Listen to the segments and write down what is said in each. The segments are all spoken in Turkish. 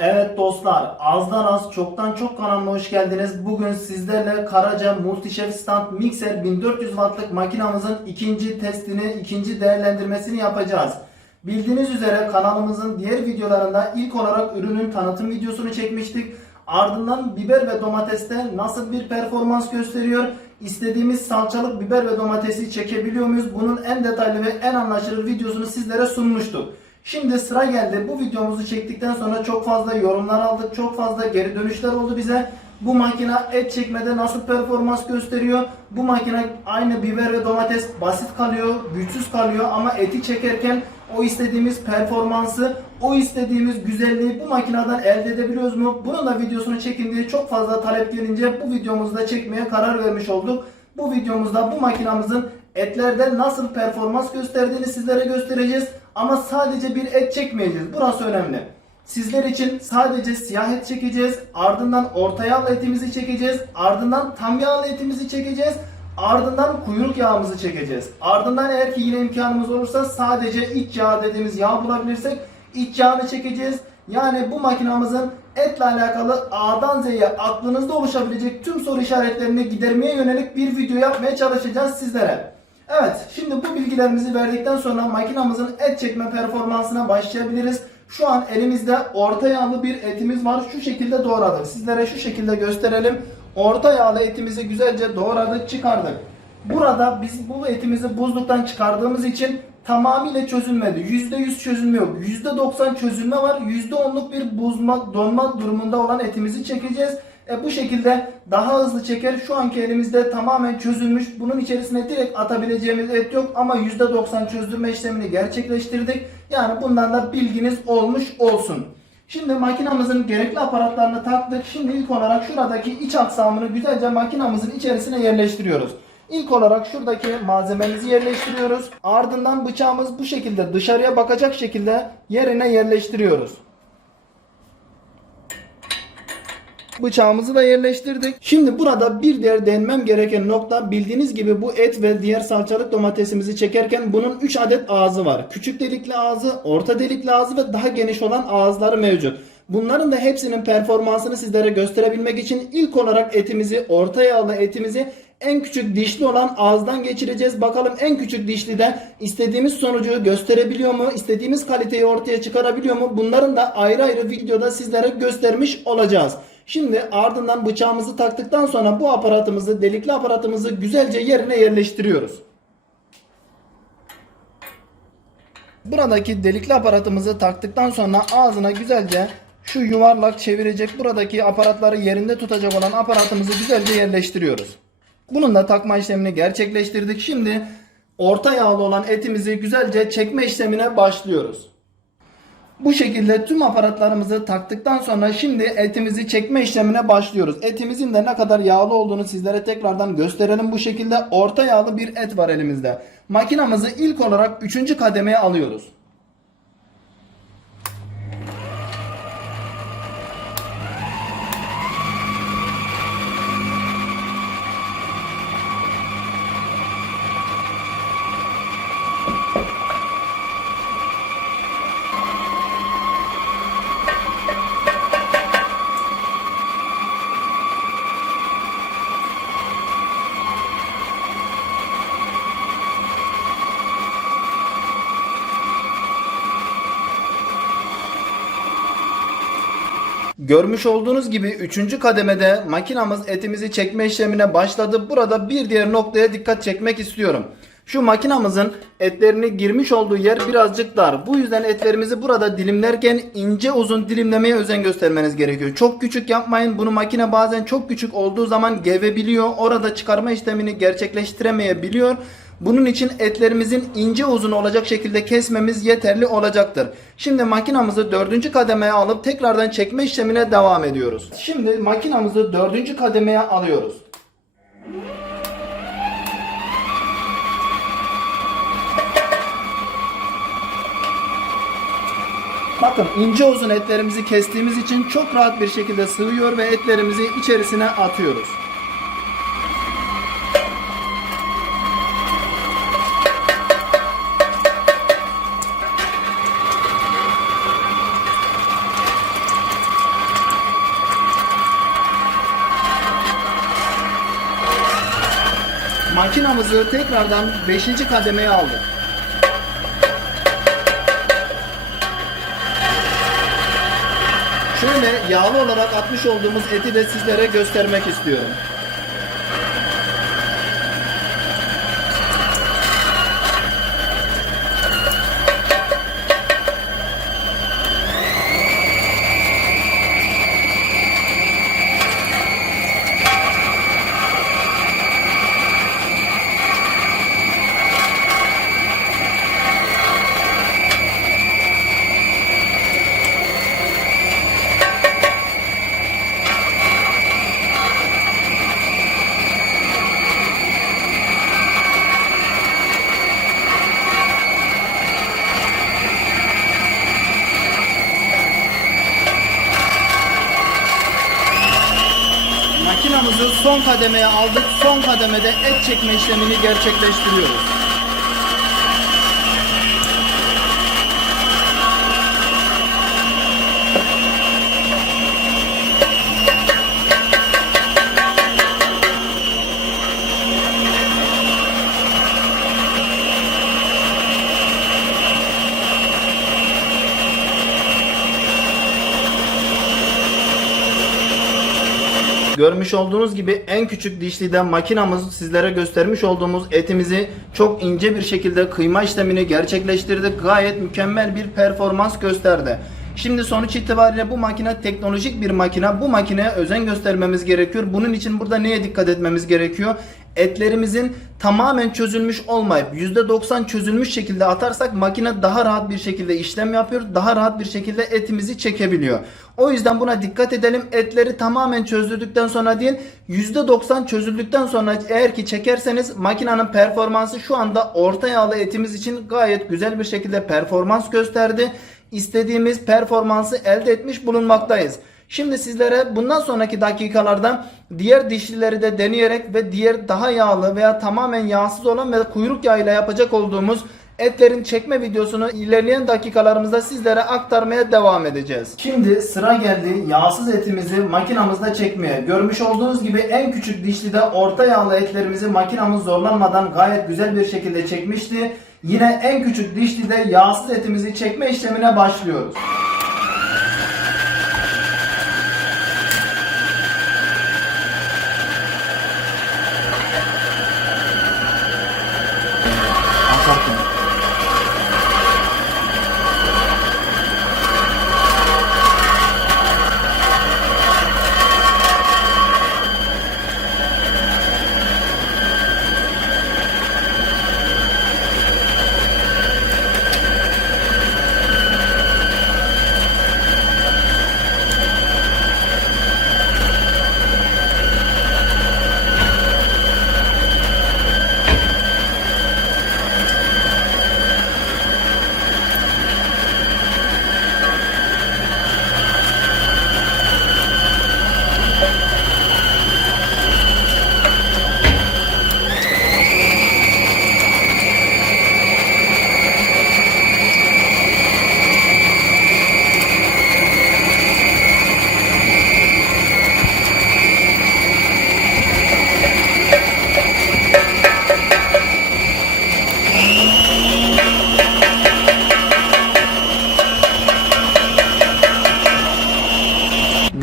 Evet dostlar, azdan az çoktan çok kanalıma hoş geldiniz. Bugün sizlerle Karaca Multichef Stand Mixer 1400 wattlık makinamızın ikinci testini, ikinci değerlendirmesini yapacağız. Bildiğiniz üzere kanalımızın diğer videolarında ilk olarak ürünün tanıtım videosunu çekmiştik. Ardından biber ve domateste nasıl bir performans gösteriyor, istediğimiz salçalık biber ve domatesi çekebiliyor muyuz? Bunun en detaylı ve en anlaşılır videosunu sizlere sunmuştuk. Şimdi sıra geldi. Bu videomuzu çektikten sonra çok fazla yorumlar aldık. Çok fazla geri dönüşler oldu bize. Bu makine et çekmede nasıl performans gösteriyor? Bu makine aynı biber ve domates basit kalıyor, güçsüz kalıyor ama eti çekerken o istediğimiz performansı, o istediğimiz güzelliği bu makineden elde edebiliyoruz mu? Bunun da videosunu çekin diye çok fazla talep gelince bu videomuzu da çekmeye karar vermiş olduk. Bu videomuzda bu makinamızın etlerde nasıl performans gösterdiğini sizlere göstereceğiz. Ama sadece bir et çekmeyeceğiz. Burası önemli. Sizler için sadece siyah et çekeceğiz. Ardından orta yağlı etimizi çekeceğiz. Ardından tam yağlı etimizi çekeceğiz. Ardından kuyruk yağımızı çekeceğiz. Ardından eğer ki yine imkanımız olursa sadece iç yağ dediğimiz yağ bulabilirsek iç yağını çekeceğiz. Yani bu makinamızın etle alakalı A'dan Z'ye aklınızda oluşabilecek tüm soru işaretlerini gidermeye yönelik bir video yapmaya çalışacağız sizlere. Evet, şimdi bu bilgilerimizi verdikten sonra makinamızın et çekme performansına başlayabiliriz. Şu an elimizde orta yağlı bir etimiz var. Şu şekilde doğradık. Sizlere şu şekilde gösterelim. Orta yağlı etimizi güzelce doğradık, çıkardık. Burada biz bu etimizi buzluktan çıkardığımız için tamamıyla çözülmedi. %100 çözülme yok. %90 çözülme var. %10'luk bir buzma, donma durumunda olan etimizi çekeceğiz. E, bu şekilde daha hızlı çeker. Şu anki elimizde tamamen çözülmüş. Bunun içerisine direkt atabileceğimiz et yok ama %90 çözdürme işlemini gerçekleştirdik. Yani bundan da bilginiz olmuş olsun. Şimdi makinamızın gerekli aparatlarını taktık. Şimdi ilk olarak şuradaki iç aksamını güzelce makinamızın içerisine yerleştiriyoruz. İlk olarak şuradaki malzememizi yerleştiriyoruz. Ardından bıçağımız bu şekilde dışarıya bakacak şekilde yerine yerleştiriyoruz. Bıçağımızı da yerleştirdik. Şimdi burada bir diğer değinmem gereken nokta bildiğiniz gibi bu et ve diğer salçalık domatesimizi çekerken bunun 3 adet ağzı var. Küçük delikli ağzı, orta delikli ağzı ve daha geniş olan ağızları mevcut. Bunların da hepsinin performansını sizlere gösterebilmek için ilk olarak etimizi, orta yağlı etimizi en küçük dişli olan ağızdan geçireceğiz. Bakalım en küçük dişli de istediğimiz sonucu gösterebiliyor mu? İstediğimiz kaliteyi ortaya çıkarabiliyor mu? Bunların da ayrı ayrı videoda sizlere göstermiş olacağız. Şimdi ardından bıçağımızı taktıktan sonra bu aparatımızı, delikli aparatımızı güzelce yerine yerleştiriyoruz. Buradaki delikli aparatımızı taktıktan sonra ağzına güzelce şu yuvarlak çevirecek buradaki aparatları yerinde tutacak olan aparatımızı güzelce yerleştiriyoruz. Bunun da takma işlemini gerçekleştirdik. Şimdi orta yağlı olan etimizi güzelce çekme işlemine başlıyoruz. Bu şekilde tüm aparatlarımızı taktıktan sonra şimdi etimizi çekme işlemine başlıyoruz. Etimizin de ne kadar yağlı olduğunu sizlere tekrardan gösterelim. Bu şekilde orta yağlı bir et var elimizde. Makinamızı ilk olarak 3. kademeye alıyoruz. Görmüş olduğunuz gibi 3. kademede makinamız etimizi çekme işlemine başladı. Burada bir diğer noktaya dikkat çekmek istiyorum. Şu makinamızın etlerini girmiş olduğu yer birazcık dar. Bu yüzden etlerimizi burada dilimlerken ince uzun dilimlemeye özen göstermeniz gerekiyor. Çok küçük yapmayın. Bunu makine bazen çok küçük olduğu zaman gevebiliyor. Orada çıkarma işlemini gerçekleştiremeyebiliyor. Bunun için etlerimizin ince uzun olacak şekilde kesmemiz yeterli olacaktır. Şimdi makinamızı dördüncü kademeye alıp tekrardan çekme işlemine devam ediyoruz. Şimdi makinamızı dördüncü kademeye alıyoruz. Bakın ince uzun etlerimizi kestiğimiz için çok rahat bir şekilde sığıyor ve etlerimizi içerisine atıyoruz. Makinamızı tekrardan 5. kademeye aldık. Şöyle yağlı olarak atmış olduğumuz eti de sizlere göstermek istiyorum. Makinamızı son kademeye aldık. Son kademede et çekme işlemini gerçekleştiriyoruz. Görmüş olduğunuz gibi en küçük dişliden makinamız sizlere göstermiş olduğumuz etimizi çok ince bir şekilde kıyma işlemini gerçekleştirdik. Gayet mükemmel bir performans gösterdi. Şimdi sonuç itibariyle bu makine teknolojik bir makine. Bu makineye özen göstermemiz gerekiyor. Bunun için burada neye dikkat etmemiz gerekiyor? Etlerimizin tamamen çözülmüş olmayıp %90 çözülmüş şekilde atarsak makine daha rahat bir şekilde işlem yapıyor. Daha rahat bir şekilde etimizi çekebiliyor. O yüzden buna dikkat edelim. Etleri tamamen çözüldükten sonra değil %90 çözüldükten sonra eğer ki çekerseniz makinenin performansı şu anda orta yağlı etimiz için gayet güzel bir şekilde performans gösterdi. İstediğimiz performansı elde etmiş bulunmaktayız. Şimdi sizlere bundan sonraki dakikalarda diğer dişlileri de deneyerek ve diğer daha yağlı veya tamamen yağsız olan ve kuyruk yağıyla yapacak olduğumuz etlerin çekme videosunu ilerleyen dakikalarımızda sizlere aktarmaya devam edeceğiz. Şimdi sıra geldi yağsız etimizi makinamızda çekmeye. Görmüş olduğunuz gibi en küçük dişlide orta yağlı etlerimizi makinamız zorlanmadan gayet güzel bir şekilde çekmişti. Yine en küçük dişlide yağsız etimizi çekme işlemine başlıyoruz.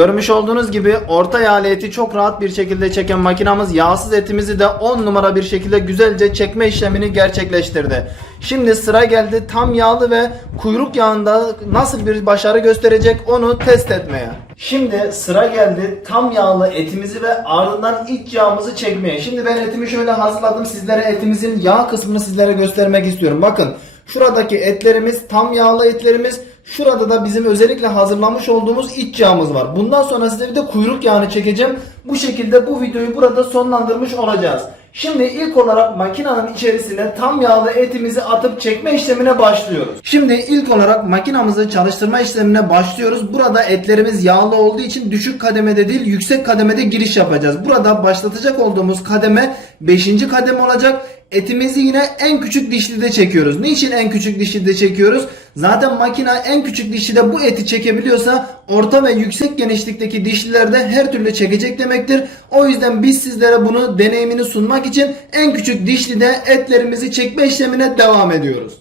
Görmüş olduğunuz gibi orta yağlı eti çok rahat bir şekilde çeken makinamız yağsız etimizi de 10 numara bir şekilde güzelce çekme işlemini gerçekleştirdi. Şimdi sıra geldi tam yağlı ve kuyruk yağında nasıl bir başarı gösterecek onu test etmeye. Şimdi sıra geldi tam yağlı etimizi ve ardından iç yağımızı çekmeye. Şimdi ben etimi şöyle hazırladım. Sizlere etimizin yağ kısmını sizlere göstermek istiyorum. Bakın Şuradaki etlerimiz tam yağlı etlerimiz. Şurada da bizim özellikle hazırlamış olduğumuz iç yağımız var. Bundan sonra size bir de kuyruk yağını çekeceğim. Bu şekilde bu videoyu burada sonlandırmış olacağız. Şimdi ilk olarak makinenin içerisine tam yağlı etimizi atıp çekme işlemine başlıyoruz. Şimdi ilk olarak makinamızı çalıştırma işlemine başlıyoruz. Burada etlerimiz yağlı olduğu için düşük kademede değil yüksek kademede giriş yapacağız. Burada başlatacak olduğumuz kademe 5. kademe olacak. Etimizi yine en küçük dişlide çekiyoruz. Niçin en küçük dişlide çekiyoruz? Zaten makina en küçük dişlide bu eti çekebiliyorsa orta ve yüksek genişlikteki dişlilerde her türlü çekecek demektir. O yüzden biz sizlere bunu deneyimini sunmak için en küçük dişlide etlerimizi çekme işlemine devam ediyoruz.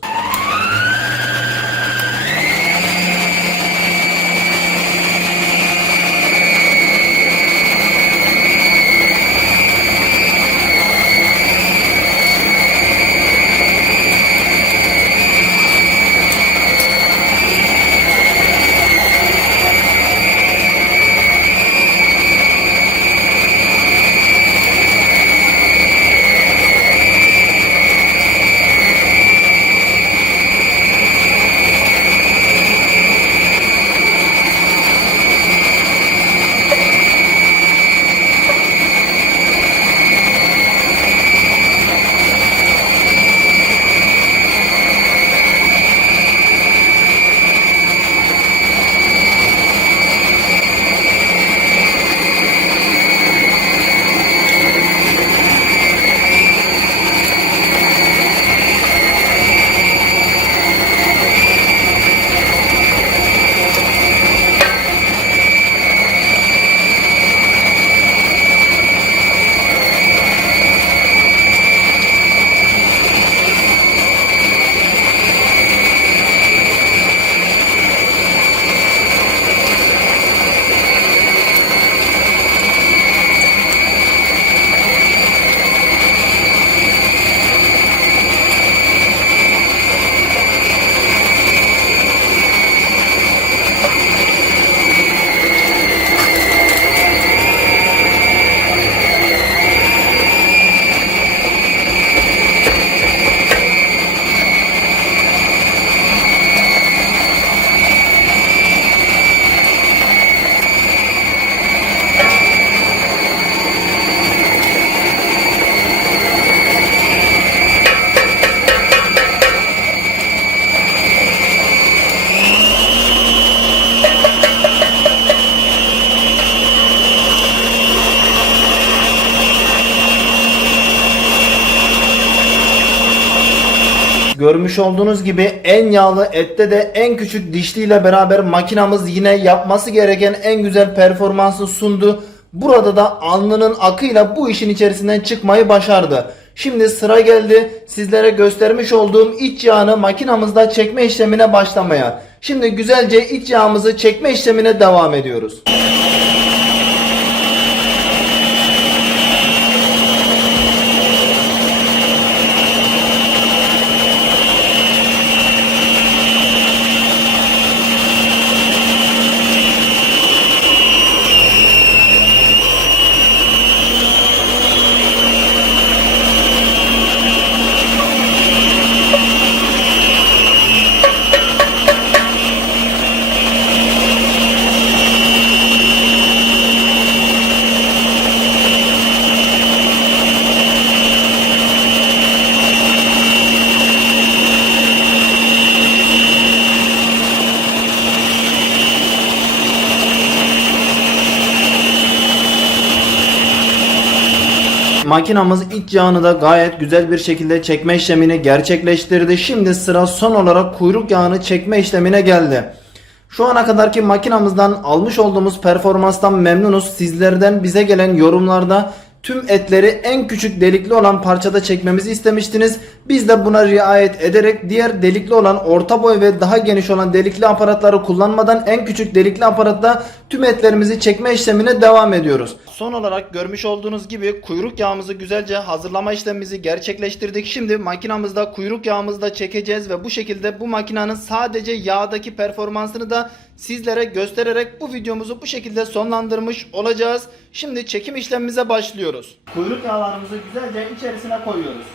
Görmüş olduğunuz gibi en yağlı ette de en küçük dişliyle beraber makinamız yine yapması gereken en güzel performansı sundu. Burada da alnının akıyla bu işin içerisinden çıkmayı başardı. Şimdi sıra geldi sizlere göstermiş olduğum iç yağını makinamızda çekme işlemine başlamaya. Şimdi güzelce iç yağımızı çekme işlemine devam ediyoruz. Makinamız iç yağını da gayet güzel bir şekilde çekme işlemini gerçekleştirdi. Şimdi sıra son olarak kuyruk yağını çekme işlemine geldi. Şu ana kadarki makinamızdan almış olduğumuz performanstan memnunuz. Sizlerden bize gelen yorumlarda tüm etleri en küçük delikli olan parçada çekmemizi istemiştiniz. Biz de buna riayet ederek diğer delikli olan orta boy ve daha geniş olan delikli aparatları kullanmadan en küçük delikli aparatta tüm etlerimizi çekme işlemine devam ediyoruz. Son olarak görmüş olduğunuz gibi kuyruk yağımızı güzelce hazırlama işlemimizi gerçekleştirdik. Şimdi makinamızda kuyruk yağımızı da çekeceğiz ve bu şekilde bu makinanın sadece yağdaki performansını da sizlere göstererek bu videomuzu bu şekilde sonlandırmış olacağız. Şimdi çekim işlemimize başlıyoruz. Kuyruk yağlarımızı güzelce içerisine koyuyoruz.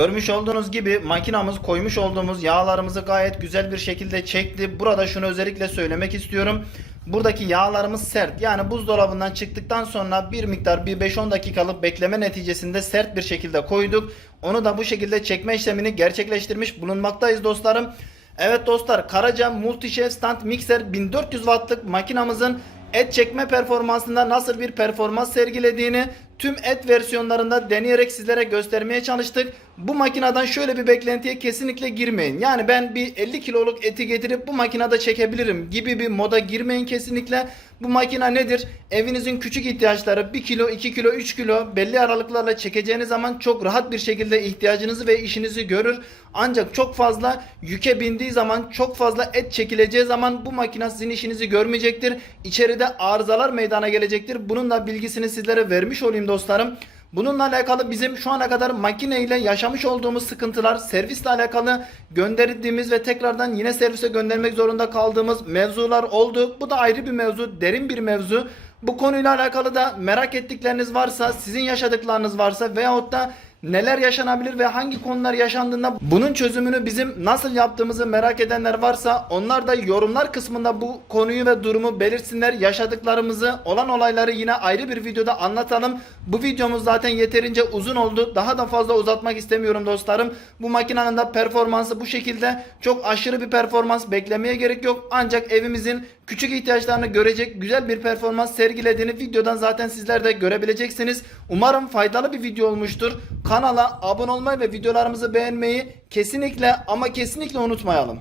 Görmüş olduğunuz gibi makinamız koymuş olduğumuz yağlarımızı gayet güzel bir şekilde çekti. Burada şunu özellikle söylemek istiyorum. Buradaki yağlarımız sert. Yani buzdolabından çıktıktan sonra bir miktar bir 5-10 dakikalık bekleme neticesinde sert bir şekilde koyduk. Onu da bu şekilde çekme işlemini gerçekleştirmiş bulunmaktayız dostlarım. Evet dostlar Karaca Multichef Stand Mixer 1400 wattlık makinamızın et çekme performansında nasıl bir performans sergilediğini tüm et versiyonlarında deneyerek sizlere göstermeye çalıştık. Bu makineden şöyle bir beklentiye kesinlikle girmeyin. Yani ben bir 50 kiloluk eti getirip bu makinede çekebilirim gibi bir moda girmeyin kesinlikle. Bu makine nedir? Evinizin küçük ihtiyaçları 1 kilo, 2 kilo, 3 kilo belli aralıklarla çekeceğiniz zaman çok rahat bir şekilde ihtiyacınızı ve işinizi görür. Ancak çok fazla yüke bindiği zaman, çok fazla et çekileceği zaman bu makine sizin işinizi görmeyecektir. İçeride arızalar meydana gelecektir. Bunun da bilgisini sizlere vermiş olayım dostlarım. Bununla alakalı bizim şu ana kadar makine ile yaşamış olduğumuz sıkıntılar, servisle alakalı gönderdiğimiz ve tekrardan yine servise göndermek zorunda kaldığımız mevzular oldu. Bu da ayrı bir mevzu, derin bir mevzu. Bu konuyla alakalı da merak ettikleriniz varsa, sizin yaşadıklarınız varsa veyahut da neler yaşanabilir ve hangi konular yaşandığında bunun çözümünü bizim nasıl yaptığımızı merak edenler varsa onlar da yorumlar kısmında bu konuyu ve durumu belirsinler. Yaşadıklarımızı, olan olayları yine ayrı bir videoda anlatalım. Bu videomuz zaten yeterince uzun oldu. Daha da fazla uzatmak istemiyorum dostlarım. Bu makinenin de performansı bu şekilde. Çok aşırı bir performans beklemeye gerek yok. Ancak evimizin küçük ihtiyaçlarını görecek güzel bir performans sergilediğini videodan zaten sizler de görebileceksiniz. Umarım faydalı bir video olmuştur. Kanala abone olmayı ve videolarımızı beğenmeyi kesinlikle ama kesinlikle unutmayalım.